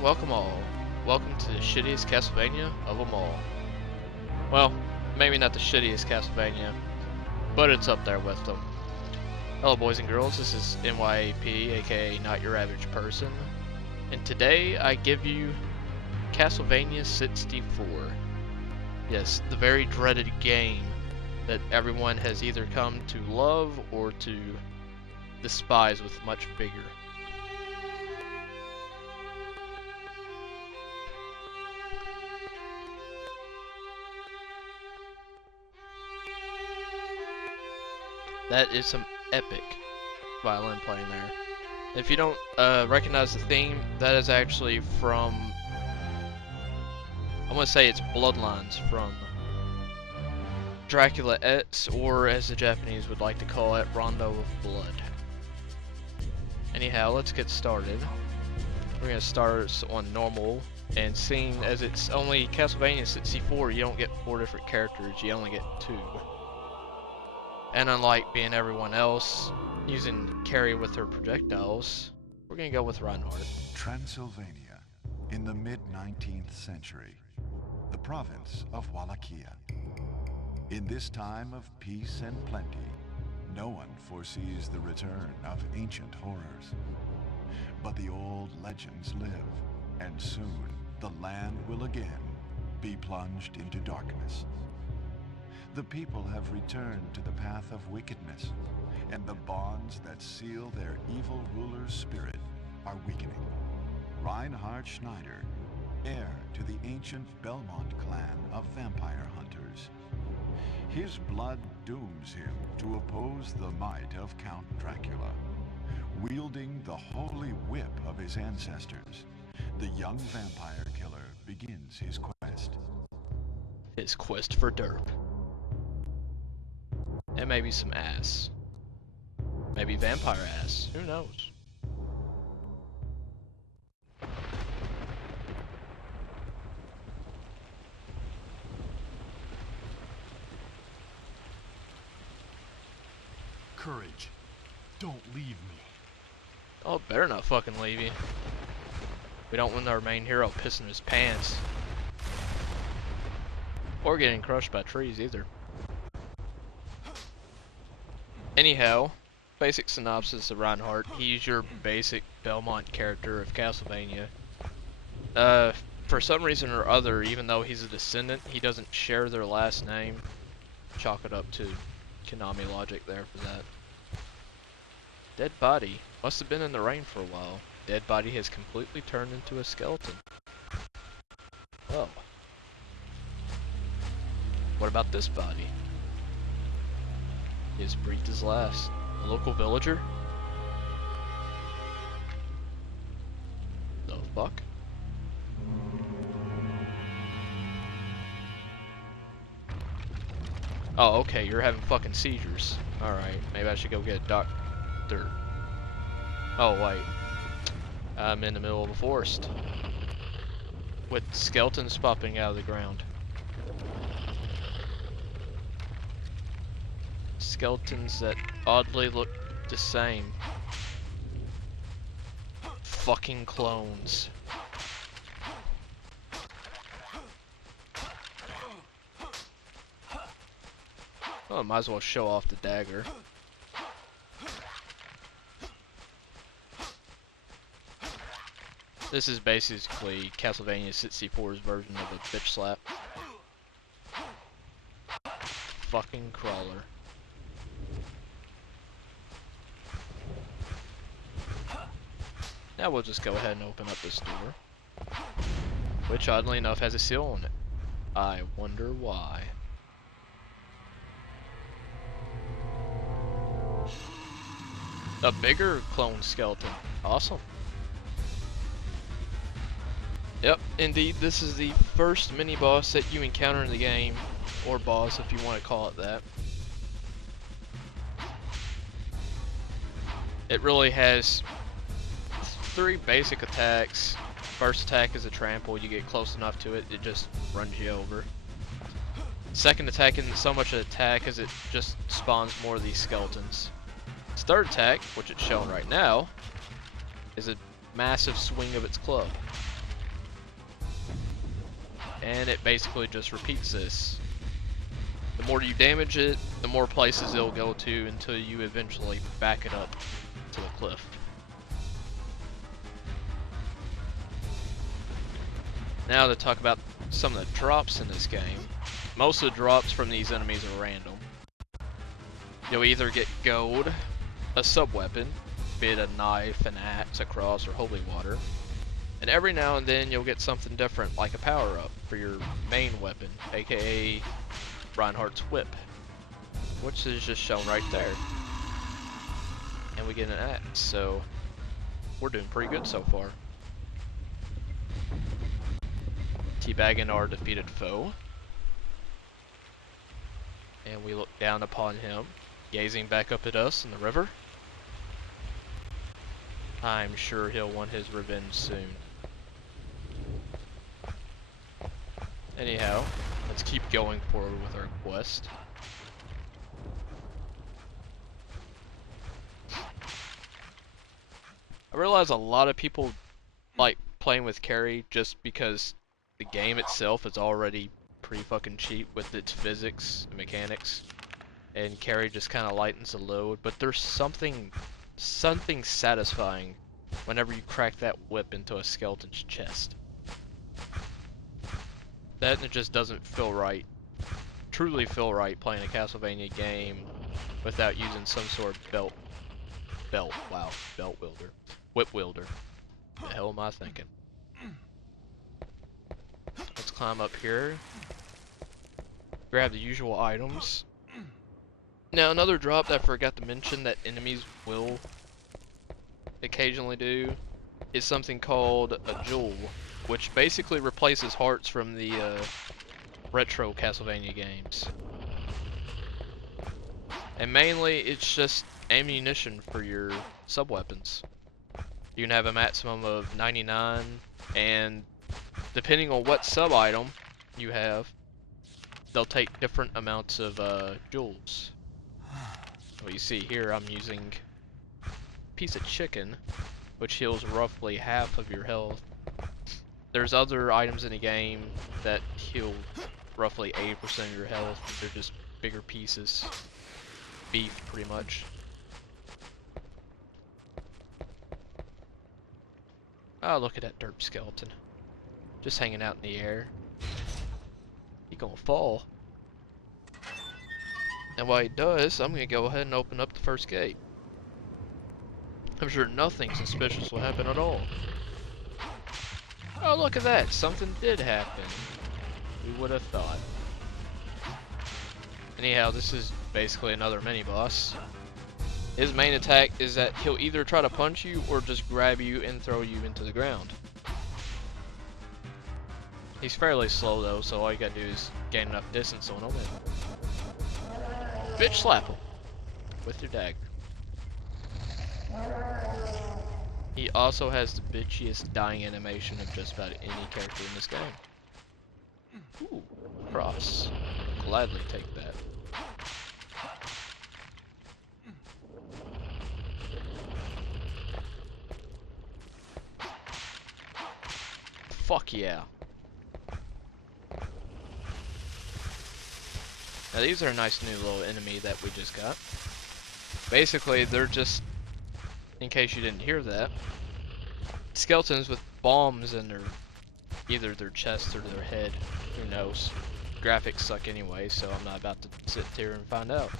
and welcome all. Welcome to the shittiest Castlevania of them all. Well, maybe not the shittiest Castlevania, but it's up there with them. Hello boys and girls, this is Nyap, aka Not Your Average Person, and today I give you Castlevania 64. Yes, the very dreaded game that everyone has either come to love or to despise with much vigor. That is some epic violin playing there. If you don't recognize the theme, that is actually from, I want to say it's Bloodlines from Dracula X, or as the Japanese would like to call it, Rondo of Blood. Anyhow, let's get started. We're going to start on normal, and seeing as it's only Castlevania 64, you don't get 4 different characters, you only get 2. And unlike being everyone else, using Carrie with her projectiles, we're gonna go with Reinhardt. Transylvania, in the mid-19th century, the province of Wallachia. In this time of peace and plenty, no one foresees the return of ancient horrors. But the old legends live, and soon the land will again be plunged into darkness. The people have returned to the path of wickedness, and the bonds that seal their evil ruler's spirit are weakening. Reinhard Schneider, heir to the ancient Belmont clan of vampire hunters. His blood dooms him to oppose the might of Count Dracula. Wielding the holy whip of his ancestors, the young vampire killer begins his quest. His quest for derp. And maybe some ass. Maybe vampire ass. Who knows? Courage. Don't leave me. Oh, it better not fucking leave you. We don't want our main hero pissing his pants. Or getting crushed by trees either. Anyhow, basic synopsis of Reinhardt. He's your basic Belmont character of Castlevania. For some reason or other, even though he's a descendant, he doesn't share their last name. Chalk it up to Konami logic there for that. Dead body. Must have been in the rain for a while. Dead body has completely turned into a skeleton. Oh. What about this body? He has breathed his last. A local villager? The fuck? Oh, okay, you're having fucking seizures. Alright, maybe I should go get a doctor. Oh, wait. I'm in the middle of a forest. With skeletons popping out of the ground. Skeletons that oddly look the same. Fucking clones. Oh, might as well show off the dagger. This is basically Castlevania 64's version of a bitch slap. Fucking crawler. Now we'll just go ahead and open up this door, which oddly enough has a seal on it. I wonder why. A bigger clone skeleton. Awesome. Yep, indeed, this is the first mini-boss that you encounter in the game, or boss if you want to call it that. It really has 3 basic attacks. First attack is a trample. You get close enough to it, it just runs you over. Second attack isn't so much an attack as it just spawns more of these skeletons. Its third attack, which it's showing right now, is a massive swing of its club. and it basically just repeats this. The more you damage it, the more places it'll go to until you eventually back it up to the cliff. Now to talk about some of the drops in this game. Most of the drops from these enemies are random. You'll either get gold, a sub-weapon, be it a knife, an axe, a cross, or holy water. And every now and then you'll get something different, like a power-up for your main weapon, aka Reinhardt's whip, which is just shown right there. And we get an axe, so we're doing pretty good so far. Teabagging our defeated foe. And we look down upon him, gazing back up at us in the river. I'm sure he'll want his revenge soon. Anyhow, let's keep going forward with our quest. I realize a lot of people like playing with carry just because the game itself is already pretty fucking cheap with its physics and mechanics, and carry just kind of lightens the load, but there's something satisfying whenever you crack that whip into a skeleton's chest. That and it just doesn't feel right, truly feel right playing a Castlevania game without using some sort of whip wielder. The hell am I thinking? Let's climb up here, grab the usual items. Now another drop that I forgot to mention that enemies will occasionally do is something called a jewel, which basically replaces hearts from the retro Castlevania games. And mainly it's just ammunition for your sub-weapons. You can have a maximum of 99, and depending on what sub-item you have, they'll take different amounts of jewels. Well, you see here I'm using a piece of chicken, which heals roughly half of your health. There's other items in the game that heal roughly 80% of your health. They're just bigger pieces. Beef, pretty much. Oh, look at that derp skeleton. Just hanging out in the air. He gonna fall. And while he does, I'm gonna go ahead and open up the first gate. I'm sure nothing suspicious will happen at all. Oh, look at that! Something did happen. We would have thought. Anyhow, this is basically another mini-boss. His main attack is that he'll either try to punch you or just grab you and throw you into the ground. He's fairly slow though, so all you gotta do is gain enough distance on him and bitch slap him with your dagger. He also has the bitchiest dying animation of just about any character in this game. Ooh, cross. I'll gladly take that. Fuck yeah. Now these are a nice new little enemy that we just got. Basically, they're just, in case you didn't hear that, skeletons with bombs in either their chest or their head. Who knows? Graphics suck anyway, so I'm not about to sit here and find out.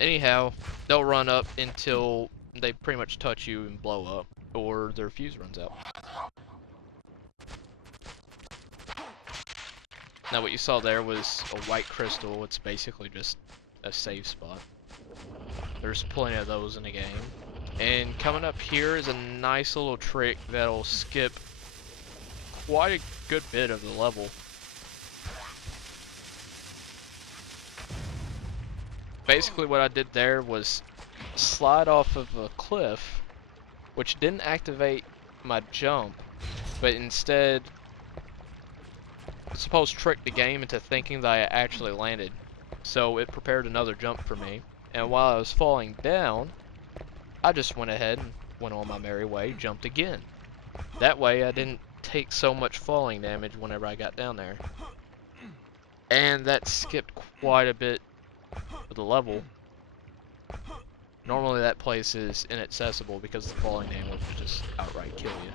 Anyhow, they'll run up until they pretty much touch you and blow up, or their fuse runs out. Now what you saw there was a white crystal. It's basically just a save spot. There's plenty of those in the game. And coming up here is a nice little trick that'll skip quite a good bit of the level. Basically what I did there was slide off of a cliff, which didn't activate my jump, but instead it's supposed to trick the game into thinking that I actually landed. So it prepared another jump for me, and while I was falling down, I just went ahead and went on my merry way, jumped again. That way I didn't take so much falling damage whenever I got down there. And that skipped quite a bit of the level. Normally that place is inaccessible because the falling damage will just outright kill you.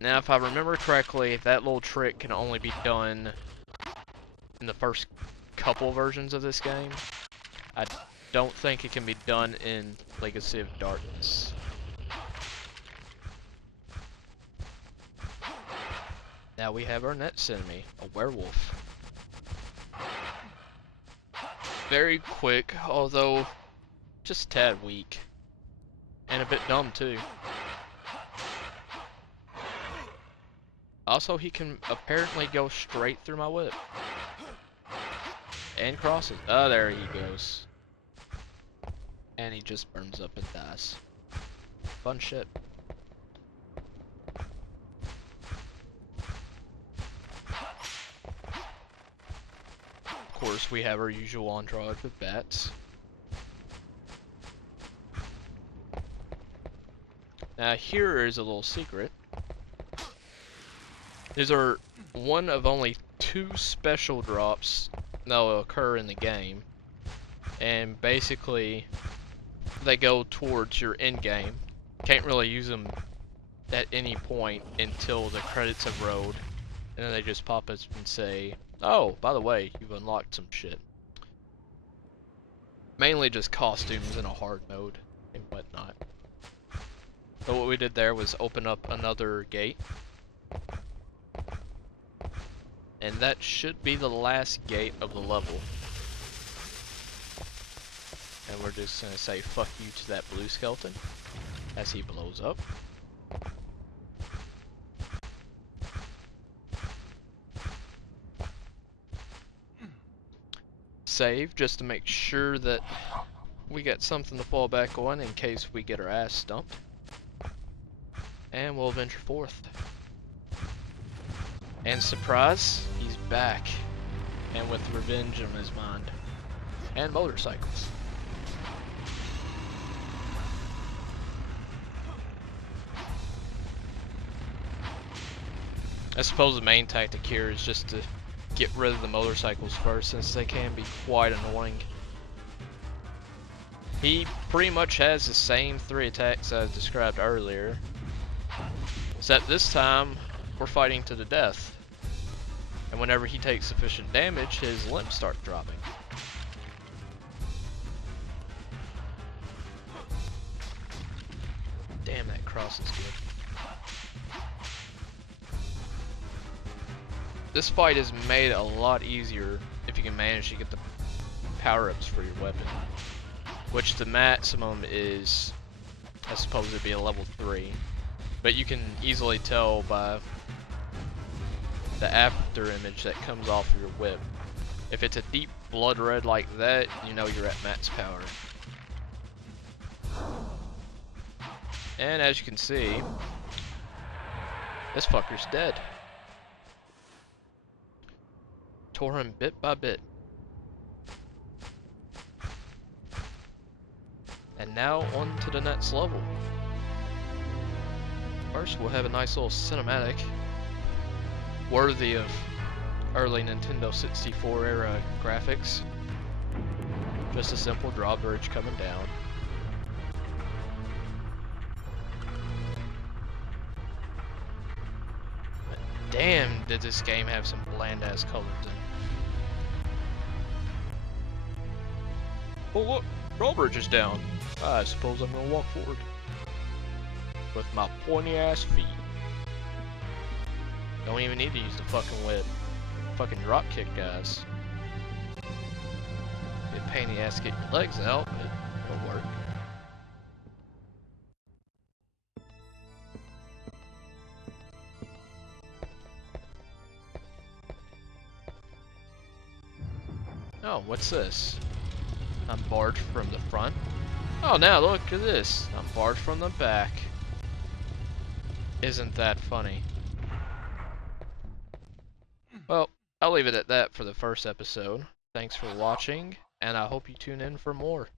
Now if I remember correctly, that little trick can only be done in the first couple versions of this game. I don't think it can be done in Legacy of Darkness. Now we have our next enemy, a werewolf. Very quick, although just a tad weak. And a bit dumb too. Also, he can apparently go straight through my whip. And crosses. Oh, there he goes. And he just burns up and dies. Fun shit. Of course, we have our usual entourage with bats. Now, here is a little secret. These are one of only 2 special drops that will occur in the game. And basically, they go towards your end game. Can't really use them at any point until the credits have rolled. And then they just pop up and say, oh, by the way, you've unlocked some shit. Mainly just costumes in a hard mode and whatnot. So what we did there was open up another gate. And that should be the last gate of the level. And we're just gonna say fuck you to that blue skeleton as he blows up. Save just to make sure that we got something to fall back on in case we get our ass stumped. And we'll venture forth. And surprise, he's back. And with revenge on his mind. And motorcycles. I suppose the main tactic here is just to get rid of the motorcycles first, since they can be quite annoying. He pretty much has the same 3 attacks as described earlier, except this time we're fighting to the death. And whenever he takes sufficient damage, his limbs start dropping. Damn, that cross is good. This fight is made a lot easier if you can manage to get the power-ups for your weapon. Which the maximum is, I suppose it'd be a level 3. But you can easily tell by the after image that comes off of your whip. If it's a deep blood red like that, you know you're at max power. And as you can see, this fucker's dead. Tore him bit by bit. And now on to the next level. First we'll have a nice little cinematic worthy of early Nintendo 64 era graphics. Just a simple drawbridge coming down. But damn, did this game have some bland ass colors in it. Oh look, drawbridge is down. I suppose I'm gonna walk forward with my pointy ass feet. Don't even need to use the fucking whip. Fucking drop kick, guys. Be a pain in the ass to get your legs out, but it'll work. Oh, what's this? I'm barred from the front. Oh, now look at this. I'm barred from the back. Isn't that funny? Well, I'll leave it at that for the first episode. Thanks for watching, and I hope you tune in for more.